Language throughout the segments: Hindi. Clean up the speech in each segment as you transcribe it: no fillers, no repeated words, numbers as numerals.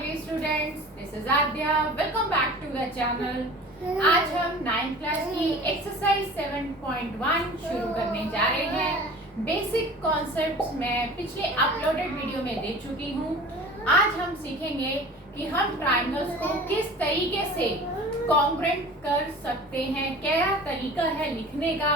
lovely students, this is Adya. Welcome back to the channel. आज हम 9th क्लास की एक्सरसाइज 7.1 शुरू करने जा रहे हैं। बेसिक कॉन्सेप्ट्स मैं पिछले अपलोडेड वीडियो में दे चुकी हूँ। आज हम सीखेंगे कि हम ट्राइंगल्स को किस तरीके से कॉन्ग्रुएंट कर सकते हैं, क्या तरीका है लिखने का,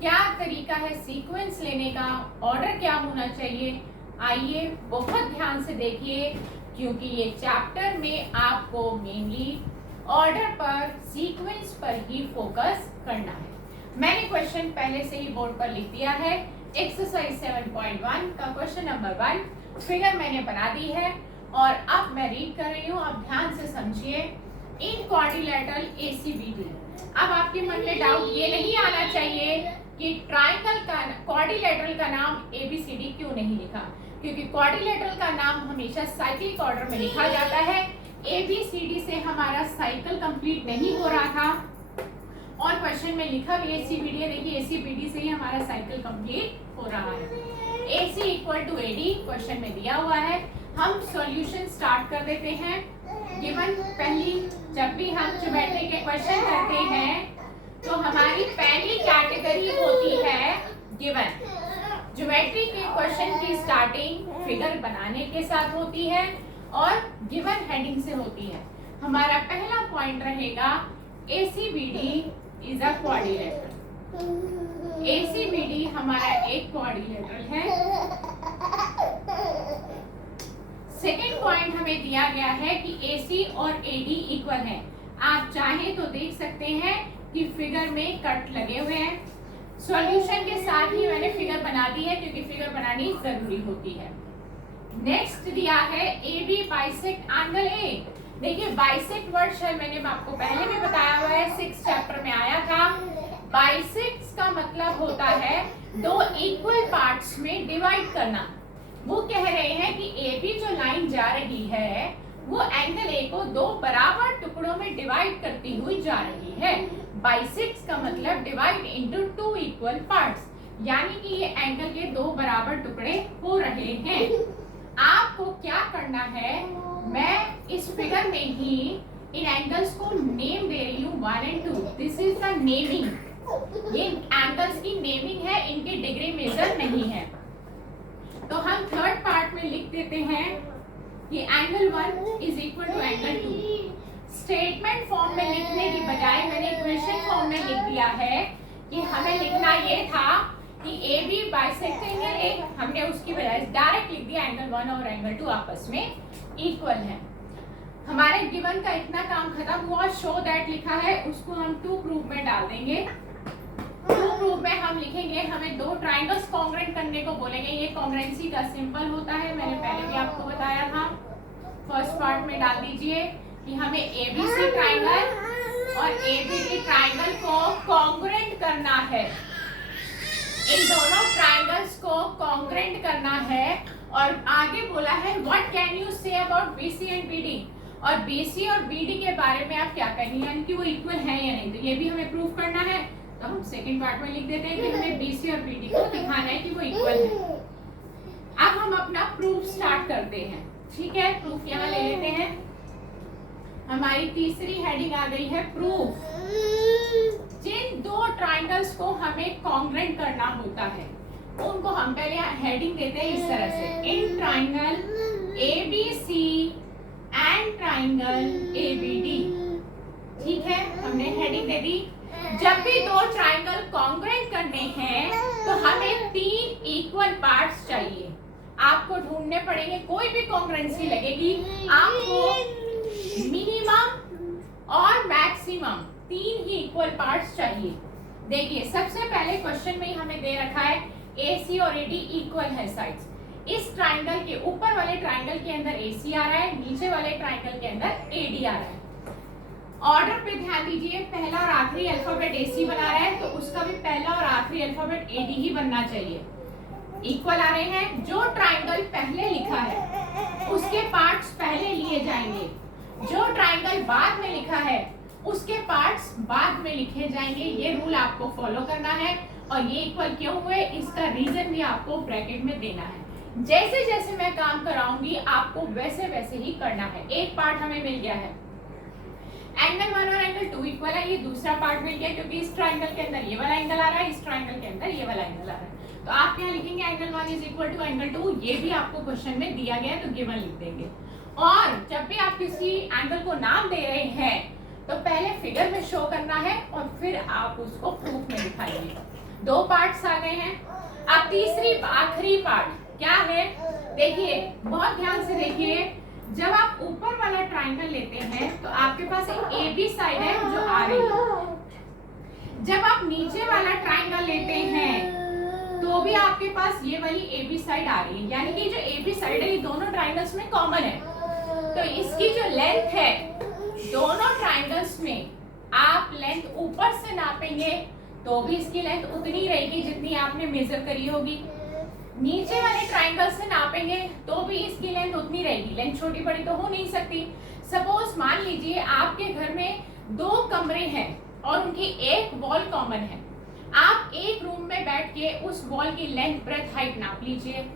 क्या तरीका है सीक्वेंस लेने का, ऑर्डर क्या होना चाहिए। आइए बहुत ध्यान से देखिए, क्योंकि ये चैप्टर में आपको मेनली ऑर्डर पर, सीक्वेंस पर ही फोकस करना है। मैंने क्वेश्चन पहले से ही बोर्ड पर लिख दिया है। एक्सरसाइज 7.1 का क्वेश्चन नंबर 1 फिगर मैंने बना दी है और अब मैं रीड कर रही हूँ। आप ध्यान से समझिए। इन क्वाड्रिलेटरल ACBD। अब आपके मन में डाउट ये नहीं आना चाहिए कि ट्राइंगल का क्वाड्रिलेटरल का नाम ABCD क्यों नहीं लिखा, क्योंकि क्वाड्रिलेटरल का नाम हमेशा साइक्लिक ऑर्डर में लिखा जाता है। ABCD से हमारा साइकिल कंप्लीट नहीं हो रहा था और क्वेश्चन में लिखा भी ACBD है। देखिए ACBD से ही हमारा साइकिल कंप्लीट हो रहा है। AC = AD क्वेश्चन में दिया हुआ है। हम सॉल्यूशन स्टार्ट कर देते हैं। गिवन पहली, जब भी हम ज्योमेट्री के क्वेश्चन करते हैं तो हमारी पहली कैटेगरी होती है गिवन। ज्योमेट्री के क्वेश्चन की स्टार्टिंग फिगर बनाने के साथ होती है और गिवन हेडिंग से होती है। हमारा पहला पॉइंट रहेगा ACBD is a quadrilateral. ACBD हमारा एक क्वाड्रिलेटरल है। सेकेंड पॉइंट हमें दिया गया है कि AC और AD इक्वल है। आप चाहें तो देख सकते हैं कि फिगर में कट लगे हुए हैं। सॉल्यूशन के साथ ही मैंने फिगर बना दी है, क्योंकि फिगर बनानी जरूरी होती है। नेक्स्ट दिया है AB बाइसेक्ट एंगल A। देखिए बाइसेक्ट वर्ड शायद मैंने आपको पहले भी बताया हुआ है, 6th चैप्टर में आया था। बाइसेक्ट का मतलब होता है दो इक्वल पार्ट्स में डिवाइड करना। वो कह रहे हैं कि AB जो लाइन जा रही है वो एंगल A को दो बराबर टुकड़ों में डिवाइड करती हुई जा रही है। बाइसेक्ट का मतलब divide into two equal parts, यानी कि ये एंगल के दो बराबर टुकड़े हो रहे हैं। आपको क्या करना है, मैं इस फिगर में ही इन एंगल्स को नेम दे रही हूँ 1 और 2। This is the naming. ये एंगल्स की नेमिंग है, इनके डिग्री मेजर नहीं है। तो हम थर्ड पार्ट में लिख देते हैं कि angle 1 is equal to angle 2। Statement form में लिखने की बजाय मैंने इक्वेशन फॉर्म में लिख दिया है कि हमें लिखना ये था कि AB बाइसेक्ट एंगल A, हमने उसकी बजाय डायरेक्ट लिख दिया एंगल 1 और एंगल 2 आपस में इक्वल है। हमारे गिवन का इतना काम खत्म हुआ। शो दैट लिखा है, उसको हम टू प्रूफ में डाल देंगे। टू प्रूफ में हम लिखेंगे, हमें दो ट्राइंगल्स कॉन्ग्रुएंट करने को बोलेंगे। ये कॉन्ग्रुएंसी का सिंपल होता है, मैंने पहले भी आपको बताया था। फर्स्ट पार्ट में डाल दीजिए कि हमें ABC ट्राइंगल और ABD ट्राइंगल को कॉन्ग्रुएंट करना है। इन दोनों ट्राइंगल्स को कॉन्ग्रुएंट करना है। और आगे बोला है what can you say about BC and BD, और BC और BD के बारे में आप क्या कहेंगे, यानी कि वो इक्वल है या नहीं। तो ये भी हमें प्रूफ करना है। तो हम सेकंड पार्ट में लिख देते हैं कि हमें BC और BD को दिखाना है कि वो इक्वल है। अब हम अपना प्रूफ स्टार्ट करते हैं। ठीक है, प्रूफ यहाँ ले लेते हैं। हमारी तीसरी हेडिंग आ गई है प्रूफ। जिन दो ट्राइंगल्स को हमें कॉन्ग्रुएंट करना होता है उनको हम पहले हेडिंग देते हैं इस तरह से, in triangle ABC and triangle ABD। ठीक है, हमने हेडिंग दे दी। जब भी दो ट्राइंगल कॉन्ग्रुएंट करने हैं तो हमें तीन इक्वल पार्ट्स चाहिए। आपको ढूंढने पड़ेंगे, कोई भी कॉन्ग्रुएंसी लगेगी आपको मिनिमम और मैक्सिमम तीन ही इक्वल पार्ट्स चाहिए। देखिए सबसे पहले क्वेश्चन में ही हमें दे रखा है AC और AD इक्वल है साइड्स। इस ट्राइंगल के ऊपर वाले ट्राइंगल के अंदर AC आ रहा है, नीचे वाले ट्राइंगल के अंदर AD आ रहा है। ऑर्डर पे ध्यान दीजिए, पहला और आखिरी अल्फाबेट AC बना रहा है तो उसका भी पहला और आखिरी अल्फाबेट AD ही बनना चाहिए। इक्वल आ रहे हैं। जो ट्राइंगल पहले लिखा है उसके पार्ट्स पहले लिए जाएंगे, जो ट्राइंगल बाद में लिखा है उसके पार्ट्स बाद में लिखे जाएंगे। ये रूल आपको फॉलो करना है। और ये इक्वल क्यों हुए इसका रीजन भी आपको ब्रैकेट में देना है। जैसे जैसे मैं काम कराऊंगी आपको वैसे वैसे ही करना है। एक पार्ट हमें मिल गया है, एंगल 1 और एंगल 2 इक्वल है, ये दूसरा पार्ट मिल गया क्योंकि इस ट्राइंगल के अंदर ये वाला एंगल आ रहा है, इस ट्राइंगल के अंदर ये वाला एंगल आ रहा है। तो आप क्या लिखेंगे, angle 1 is equal to angle 2, ये भी आपको क्वेश्चन में दिया गया है तो गिवन लिख देंगे। और जब भी आप किसी एंगल को नाम दे रहे हैं तो पहले फिगर में शो करना है और फिर आप उसको प्रूफ में दिखाएंगे। दो पार्ट्स आ गए हैं। अब तीसरी आखिरी पार्ट क्या है, देखिए बहुत ध्यान से देखिए। जब आप ऊपर वाला ट्राइंगल लेते हैं तो आपके पास एक ए बी साइड है जो आ रही है। जब आप नीचे वाला ट्राइंगल लेते हैं तो भी आपके पास ये वाली ए बी साइड आ रही है, यानी कि जो ए बी साइड है ये दोनों ट्राइंगल्स में कॉमन है। तो इसकी जो लेंथ है दोनों ट्राइंगल्स में, आप लेंथ ऊपर से नापेंगे तो भी इसकी लेंथ उतनी रहेगी जितनी आपने मेजर करी होगी। नीचे वाले ट्राइंगल से नापेंगे तो भी इसकी लेंथ उतनी रहेगी, लेंथ छोटी बड़ी तो हो नहीं सकती। सपोज मान लीजिए आपके घर में 2 कमरे हैं और उनकी एक वॉल कॉमन है। आप एक रूम में बैठ के उस वॉल की लेंथ ब्रेथ हाइट नाप लीजिए,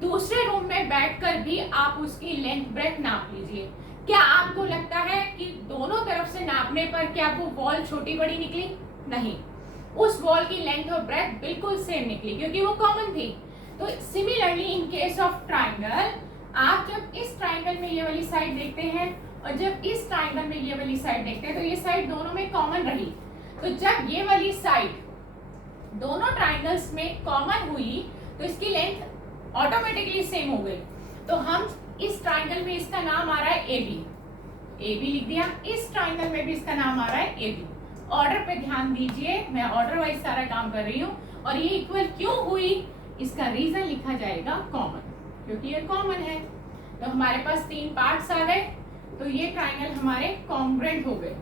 दूसरे रूम में बैठकर भी आप उसकी लेंथ ब्रेथ नाप लीजिए। क्या आपको लगता है कि दोनों तरफ से नापने पर क्या वो वॉल छोटी बड़ी निकली? नहीं, उस वॉल की लेंथ और ब्रेथ बिल्कुल सेम निकली क्योंकि वो कॉमन थी। तो similarly in case of triangle, आप जब इस ट्राइंगल में ये वाली साइड देखते हैं और जब इस ट्राइंगल में ये वाली साइड देखते हैं तो ये साइड दोनों में कॉमन रही। तो जब ये वाली साइड दोनों ट्राइंगल्स में कॉमन हुई तो इसकी लेंथ ऑटोमेटिकली सेम हो गई। तो हम इस ट्राइंगल में इसका नाम आ रहा है ए बी लिख दिया, इस ट्राइंगल में भी इसका नाम आ रहा है ए बी। ऑर्डर पे ध्यान दीजिए, मैं ऑर्डर वाइज सारा काम कर रही हूँ। और ये इक्वल क्यों हुई, इसका रीजन लिखा जाएगा कॉमन, क्योंकि ये कॉमन है। तो हमारे पास 3 पार्ट्स आ गए, तो ये ट्राइंगल हमारे कॉन्ग्रुएंट हो गए।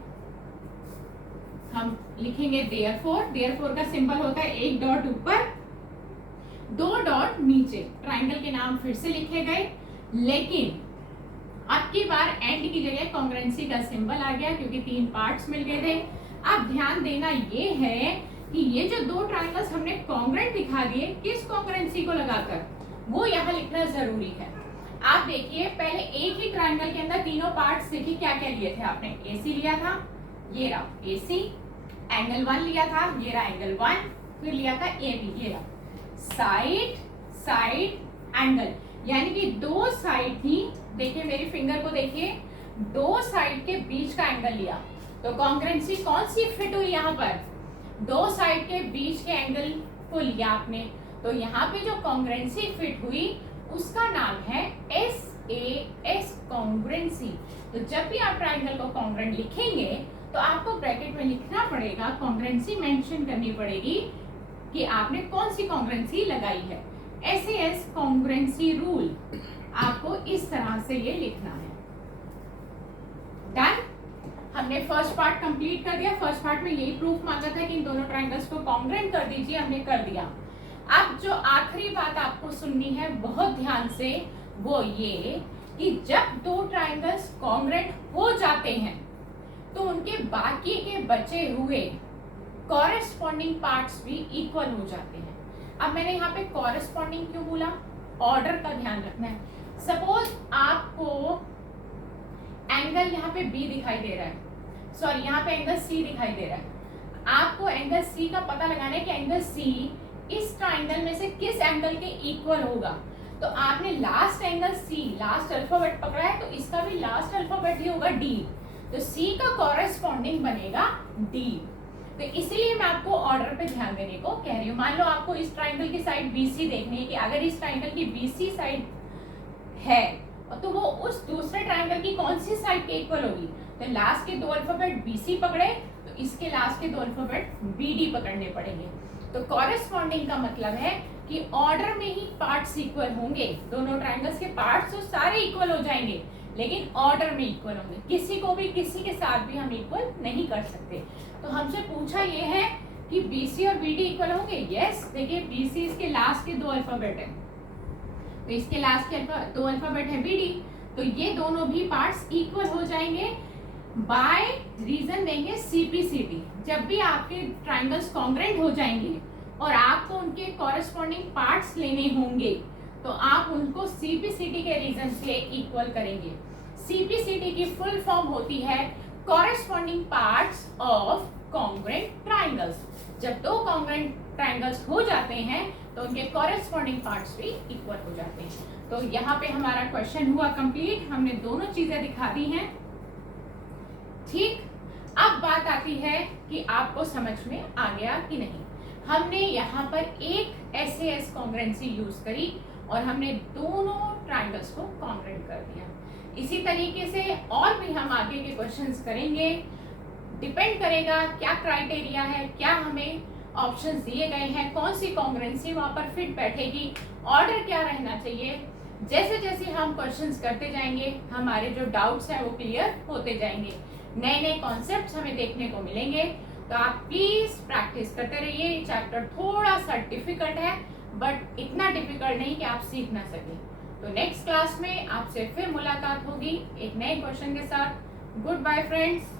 हम लिखेंगे देयरफॉर का सिंबल होता है 1 डॉट ऊपर 2 डॉट नीचे। ट्राइंगल के नाम फिर से लिखे गए, लेकिन अब की बार एंड की जगह कॉन्ग्रुएंसी का सिंबल आ गया क्योंकि 3 पार्ट्स मिल गए थे। अब ध्यान देना ये है कि ये जो 2 ट्राइंगल्स हमने कॉन्ग्रुएंट दिखा दिए, किस कॉन्ग्रुएंसी को लगाकर, वो यहाँ लिखना जरूरी है। आप देखिए पहले एक ही ट्राइंगल के अंदर तीनों पार्ट्स देखिए क्या क्या लिए थे आपने। AC लिया था, ये रहा AC, एंगल 1 लिया था, ये रहा एंगल 1, फिर लिया था AB, ये रहा साइड एंगल, यानी कि 2 साइड थी। देखिए मेरी फिंगर को देखिए, 2 साइड के बीच का एंगल लिया तो कॉन्ग्रुएंसी कौन सी फिट हुई यहाँ पर, 2 साइड के बीच के एंगल को लिया आपने। तो यहाँ पे जो कॉन्ग्रुएंसी फिट हुई उसका नाम है SAS कॉन्ग्रुएंसी। तो जब भी आप ट्राइंगल को कॉन्ग्रुएंट लिखेंगे तो आपको ब्रैकेट में लिखना पड़ेगा, कॉन्ग्रुएंसी मेंशन करनी पड़ेगी कि आपने कौन सी कॉन्ग्रुएंसी लगाई है। SAS कॉन्ग्रुएंसी रूल आपको इस तरह से ये लिखना है। डन, हमने फर्स्ट पार्ट कंप्लीट कर दिया। फर्स्ट पार्ट में यही प्रूफ मांगा था कि इन दोनों ट्राइंगल्स को कॉन्ग्रुएंट कर दीजिए, हमने कर दिया। अब जो आखिरी बात आपको सुननी है बहुत ध्यान से, वो ये कि जब 2 ट्राइंगल्स कॉन्ग्रुएंट हो जाते हैं तो उनके बाकी के बचे हुए कॉरेस्पॉन्डिंग पार्ट्स भी इक्वल हो जाते हैं। अब मैंने यहाँ पे कॉरेस्पॉन्डिंग क्यों बोला, ऑर्डर का ध्यान रखना है। सपोज आपको एंगल यहाँ पे B दिखाई दे रहा है, सॉरी यहाँ पे एंगल C दिखाई दे रहा है। आपको एंगल C का पता लगाना है कि एंगल C इस ट्राइंगल में से किस एंगल के इक्वल होगा। तो आपने last angle C, last alphabet पकड़ा है तो इसका भी लास्ट अल्फाबेट ही होगा D। तो C का कॉरेस्पॉन्डिंग बनेगा D। तो इसीलिए मैं आपको ऑर्डर पे ध्यान देने को कह रही हूँ। मान लो आपको इस ट्राइंगल की साइड BC देखनी है कि अगर इस ट्राइंगल की BC साइड है तो वो उस दूसरे ट्राइंगल की कौन सी साइड के इक्वल होगी। तो लास्ट के 2 अल्फाबेट BC पकड़े तो इसके लास्ट के 2 अल्फाबेट BD पकड़ने पड़ेंगे। तो कॉरेस्पॉन्डिंग का मतलब है कि ऑर्डर में ही पार्ट्स इक्वल होंगे। दोनों ट्राइंगल्स के पार्ट्स तो सारे इक्वल हो जाएंगे लेकिन ऑर्डर में इक्वल होंगे। किसी को भी किसी के साथ भी हम इक्वल नहीं कर सकते। तो हमसे पूछा ये है कि BC और BD इक्वल होंगे। यस, देखिए BC इसके लास्ट के 2 अल्फाबेट है तो इसके लास्ट के 2 अल्फाबेट है BD, तो ये दोनों भी पार्ट्स इक्वल हो जाएंगे। बाय रीजन देंगे CPCD। जब भी आपके ट्राइंगल्स कॉन्ग्रुएंट हो जाएंगे और आपको उनके कॉरेस्पॉन्डिंग पार्ट्स लेने होंगे तो आप उनको सीपीसीटी के रीजन से इक्वल करेंगे। सीपीसीटी की फुल फॉर्म होती है corresponding parts of congruent triangles. जब दो कॉन्ग्रुएंट ट्राइंगल्स हो जाते हैं तो उनके कॉरेस्पॉन्डिंग पार्ट्स भी इक्वल हो जाते हैं। तो यहाँ पे हमारा क्वेश्चन हुआ कंप्लीट, हमने दोनों चीजें दिखा दी हैं। ठीक, अब बात आती है कि आपको समझ में आ गया कि नहीं। हमने यहाँ पर एक एसएएस कॉन्ग्रुएंसी यूज करी और हमने दोनों ट्राइंगल्स को कॉन्ग्रुएंट कर दिया। इसी तरीके से और भी हम आगे के क्वेश्चंस करेंगे। डिपेंड करेगा क्या क्राइटेरिया है, क्या हमें ऑप्शंस दिए गए हैं, कौन सी कॉन्ग्रुएंसी वहां पर फिट बैठेगी, ऑर्डर क्या रहना चाहिए। जैसे जैसे हम क्वेश्चंस करते जाएंगे हमारे जो डाउट्स हैं वो क्लियर होते जाएंगे, नए नए कॉन्सेप्ट्स हमें देखने को मिलेंगे। तो आप प्लीज प्रैक्टिस करते रहिए। चैप्टर थोड़ा सा डिफिकल्ट है बट इतना डिफिकल्ट नहीं कि आप सीख ना सके। तो नेक्स्ट क्लास में आपसे फिर मुलाकात होगी एक नए क्वेश्चन के साथ। Good bye friends.